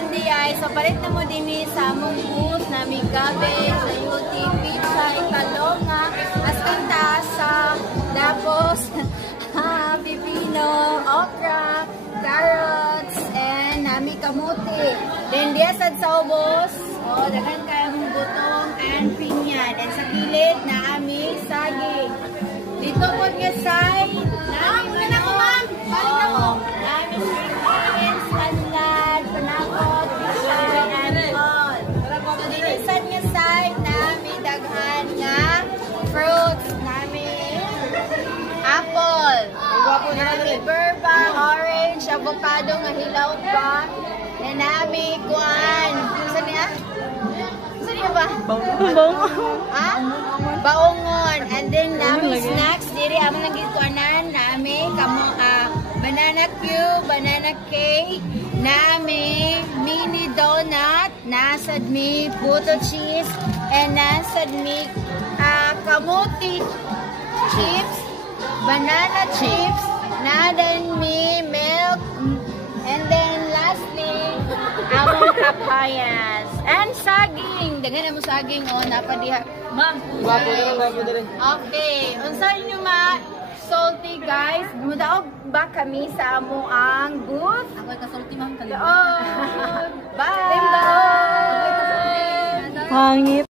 naman di ay, so palit na mo din sa among booth na may cabbage, sayuti, pizza, ikalonga, as kanta sa tapos pipino, okra, carrots, and nami kamuti. Then diya sa ubos, daghan kayong butong and pinya. Then sa gilid na aming saging. Dito po nga side, nami na ko ma'am, balik na ko. Nami beans, panlad, panakot, and all. So dito nga side, nami daghan nga fruits, nami apple, nami berba, orange, avocado nga hilaw pa, na nami kuan. Saan niya? Saan niya ba? Baongon. Ha? Baongon. And then nami snacks diri amo nang gikuanan nami kamo banana cube, banana cake, nami mini donut, nasad mi puto cheese, and nasad mi kamuti chips, banana chips, na then mi milk, and then lastly among papayas and saging. Dagan mo saging napadiha. Ma'am, Bago dire. okay, unsa inyo ma salty guys? Mudaog ba kami sa amo ang booth? Ako ka salty ma'am. Bye. Hangit.